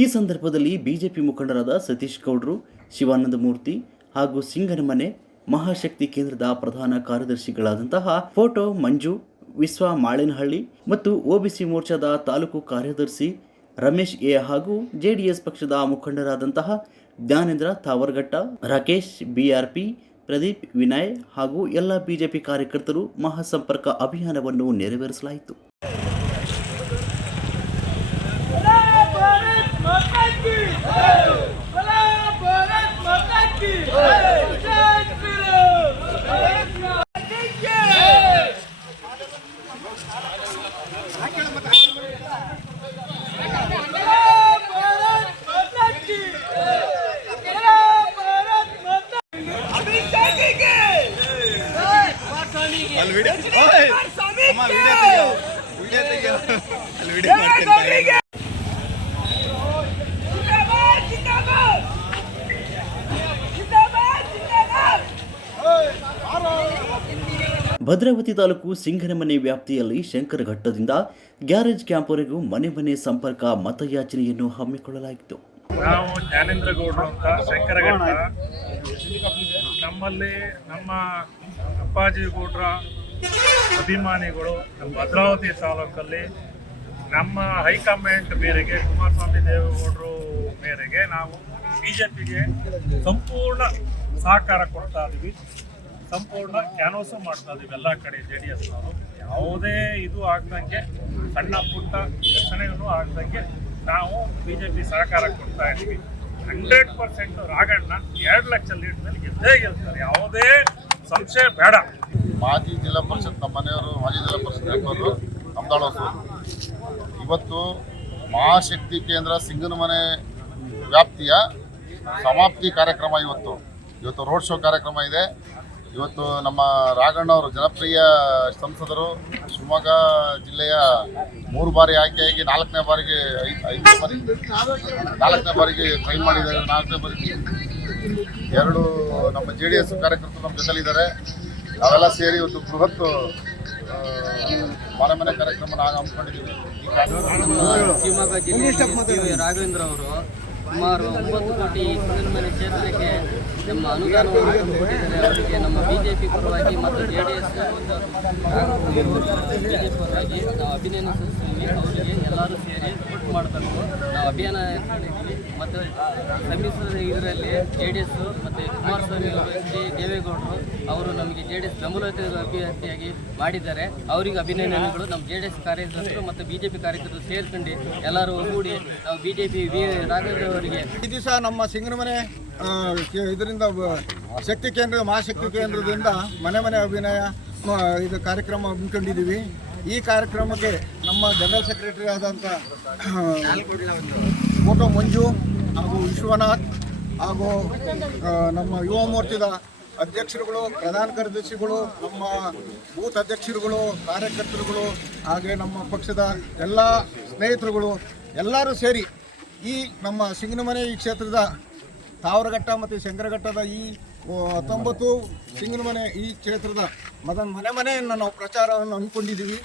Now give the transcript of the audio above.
ಈ ಸಂದರ್ಭದಲ್ಲಿ ಬಿಜೆಪಿ ಮುಖಂಡರಾದ ಸತೀಶ್ ಗೌಡ್ರು, ಶಿವಾನಂದ ಮೂರ್ತಿ ಹಾಗೂ ಸಿಂಗನಮನೆ ಮಹಾಶಕ್ತಿ ಕೇಂದ್ರದ ಪ್ರಧಾನ ಕಾರ್ಯದರ್ಶಿಗಳಾದಂತಹ ಫೋಟೋ ಮಂಜು, ವಿಶ್ವ ಮಾಳೇನಹಳ್ಳಿ ಮತ್ತು ಒಬಿಸಿ ಮೋರ್ಚಾದ ತಾಲೂಕು ಕಾರ್ಯದರ್ಶಿ ರಮೇಶ್ ಎ ಹಾಗೂ ಜೆಡಿಎಸ್ ಪಕ್ಷದ ಮುಖಂಡರಾದಂತಹ ಜ್ಞಾನೇಂದ್ರ ತಾವರ್ಘಟ್ಟ, ರಾಕೇಶ್ ಬಿಆರ್ಪಿ ಪ್ರದೀಪ್ ವಿನಯ್ ಹಾಗೂ ಎಲ್ಲ ಬಿಜೆಪಿ ಕಾರ್ಯಕರ್ತರು ಮಹಾಸಂಪರ್ಕ ಅಭಿಯಾನವನ್ನು ನೆರವೇರಿಸಲಾಯಿತು. Video video video video Bhadravati taluk Singanamane ವ್ಯಾಪ್ತಿಯಲ್ಲಿ ಶಂಕರಘಟ್ಟದಿಂದ ಗ್ಯಾರೇಜ್ ಕ್ಯಾಂಪ್ವರೆಗೂ ಮನೆ ಮನೆ ಸಂಪರ್ಕ ಮತಯಾಚನೆಯನ್ನು ಹಮ್ಮಿಕೊಳ್ಳಲಾಗಿತ್ತು. ನಾವು ಜ್ಞಾನೇಂದ್ರ ಗೌಡರು ಅಂತ ಶಂಕರಘಟ್ಟ. ನಮ್ಮಲ್ಲಿ ನಮ್ಮ ಅಪ್ಪಾಜಿ ಗೌಡ್ರ ಅಭಿಮಾನಿಗಳು ನಮ್ಮ ಭದ್ರಾವತಿ ತಾಲೂಕಲ್ಲಿ, ನಮ್ಮ ಹೈಕಮಾಂಡ್ ಮೇರೆಗೆ, ಕುಮಾರಸ್ವಾಮಿ ದೇವೇಗೌಡರು ಮೇರೆಗೆ ನಾವು ಬಿ ಜೆ ಸಂಪೂರ್ಣ ಸಹಕಾರ ಕೊಡ್ತಾ ಇದ್ದೀವಿ ಸಂಪೂರ್ಣ ಕ್ಯಾನ್ವಸು ಮಾಡ್ತಾ ಇದೀವಿ ಎಲ್ಲ ಕಡೆ ಜೆ ಡಿ ಎಸ್ನವರು ಯಾವುದೇ ಇದು ಆಗ್ದಂಗೆ, ಸಣ್ಣ ಪುಟ್ಟ ಘರ್ಷಣೆಗಳು ಆಗ್ದಂಗೆ ನಾವು ಬಿ ಜೆ ಪಿ ಸಹಕಾರ ಕೊಡ್ತಾ ಇದ್ದೀವಿ. ಹಂಡ್ರೆಡ್ ಪರ್ಸೆಂಟ್ ರಾಗಣ್ಣ ಎರಡು ಲಕ್ಷ ಲೀಟ್ನಲ್ಲಿ ಗೆದ್ದೇ ಗೆಲ್ತಾರೆ. ಯಾವುದೇ ಸಂಶಯ ಬೇಡ. ಮಾಜಿ ಜಿಲ್ಲಾ ಪರಿಷತ್ ನಮ್ಮ ಮನೆಯವರು, ಮಾಜಿ ಜಿಲ್ಲಾ ಪರಿಷತ್ ಮೆಂಬರು, ನಮ್ದಾಳ ಇವತ್ತು ಮಹಾಶಕ್ತಿ ಕೇಂದ್ರ ಸಿಂಗನಮನೆ ವ್ಯಾಪ್ತಿಯ ಸಮಾಪ್ತಿ ಕಾರ್ಯಕ್ರಮ ಇವತ್ತು. ಇವತ್ತು ರೋಡ್ ಶೋ ಕಾರ್ಯಕ್ರಮ ಇದೆ. ಇವತ್ತು ನಮ್ಮ ರಾಘಣ್ಣ ಅವರು ಜನಪ್ರಿಯ ಸಂಸದರು ಶಿವಮೊಗ್ಗ ಜಿಲ್ಲೆಯ ಮೂರು ಬಾರಿ ಆಯ್ಕೆಯಾಗಿ ನಾಲ್ಕನೇ ಬಾರಿಗೆ ಐದನೇ ಬಾರಿ ನಾಲ್ಕನೇ ಬಾರಿಗೆ ಟ್ರೈ ಮಾಡಿದ್ದಾರೆ ನಾಲ್ಕನೇ ಬಾರಿಗೆ ಎರಡು ನಮ್ಮ ಜೆ ಡಿ ಎಸ್ ಕಾರ್ಯಕರ್ತರು ನಮ್ಮ ಜೊತೆಲಿದ್ದಾರೆ. ನಾವೆಲ್ಲ ಸೇರಿ ಇವತ್ತು ಬೃಹತ್ ಆ, ಮನೆ ಮನೆ ಕಾರ್ಯಕ್ರಮ ನಾವು ಹಮ್ಮಿಕೊಂಡಿದ್ದೀವಿ ರಾಘವೇಂದ್ರ ಅವರು ಸುಮಾರು ಒಂಬತ್ತು ಕೋಟಿ ಮನೆ ಕ್ಷೇತ್ರಕ್ಕೆ ನಮ್ಮ ಅನುದಾನವನ್ನು ಕೊಟ್ಟಿದ್ದಾರೆ ಅವರಿಗೆ ನಮ್ಮ ಬಿಜೆಪಿ ಪರವಾಗಿ ಮತ್ತು ಜೆ ಡಿ ಎಸ್ ಬಿಜೆಪಿ ಪರವಾಗಿ ನಾವು ಅಭಿನಂದಿಸುತ್ತೀವಿ ಅವರಿಗೆ ಎಲ್ಲರೂ ಸೇರಿ ಸಪೋರ್ಟ್ ಮಾಡಬೇಕು ನಾವು ಅಭಿಯಾನ ನಡೆಸಿದ್ದೀವಿ ಮತ್ತು ಸಮ್ಮಿಶ್ರ ಇದರಲ್ಲಿ ಜೆ ಡಿ ಎಸ್ ಮತ್ತು ಕುಮಾರಸ್ವಾಮಿ ಅವರು ದೇವೇಗೌಡರು ಅವರು ನಮಗೆ ಜೆ ಡಿ ಎಸ್ ಬೆಂಬಲತೆ ಅಭ್ಯರ್ಥಿಯಾಗಿ ಮಾಡಿದ್ದಾರೆ. ಅವರಿಗೆ ಅಭಿನಂದನೆಗಳು. ನಮ್ಮ ಜೆ ಡಿ ಎಸ್ ಕಾರ್ಯಕರ್ತರು ಮತ್ತು ಪಿ ಕಾರ್ಯಕರ್ತರು ಸೇರ್ಕೊಂಡು ಎಲ್ಲರೂ ಒಗ್ಗೂಡಿ ನಾವು ಬಿಜೆಪಿ ವಿ ರಾಘವೇಂದ್ರ ಈ ದಿವಸ ನಮ್ಮ ಸಿಂಗನಮನೆ ಇದರಿಂದ ಶಕ್ತಿ ಕೇಂದ್ರ, ಮಹಾಶಕ್ತಿ ಕೇಂದ್ರದಿಂದ ಮನೆ ಮನೆ ಅಭಿನಯ ಇದು ಕಾರ್ಯಕ್ರಮ ಹಮ್ಮಿಕೊಂಡಿದ್ದೀವಿ. ಈ ಕಾರ್ಯಕ್ರಮಕ್ಕೆ ನಮ್ಮ ಜನರಲ್ ಸೆಕ್ರೆಟರಿ ಆದಂಥ ಫೋಟೋ ಮಂಜು ಹಾಗೂ ವಿಶ್ವನಾಥ್ ಹಾಗೂ ನಮ್ಮ ಯುವ ಮೋರ್ಚಾದ ಅಧ್ಯಕ್ಷರುಗಳು, ಪ್ರಧಾನ ಕಾರ್ಯದರ್ಶಿಗಳು, ನಮ್ಮ ಬೂತ್ ಅಧ್ಯಕ್ಷರುಗಳು, ಕಾರ್ಯಕರ್ತರುಗಳು, ಹಾಗೆ ನಮ್ಮ ಪಕ್ಷದ ಎಲ್ಲ ಸ್ನೇಹಿತರುಗಳು, ಎಲ್ಲರೂ ಸೇರಿ ಈ ನಮ್ಮ ಸಿಂಗನಮನೆ ಈ ಕ್ಷೇತ್ರದ ತಾವರಘಟ್ಟ ಮತ್ತು ಶಂಕರಘಟ್ಟದ ಈ ಹತ್ತೊಂಬತ್ತು ಸಿಂಗನಮನೆ ಈ ಕ್ಷೇತ್ರದ ಮದನ್ ಮನೆ ಮನೆಯನ್ನು ನಾವು ಪ್ರಚಾರವನ್ನು ಹಮ್ಮಿಕೊಂಡಿದ್ದೀವಿ.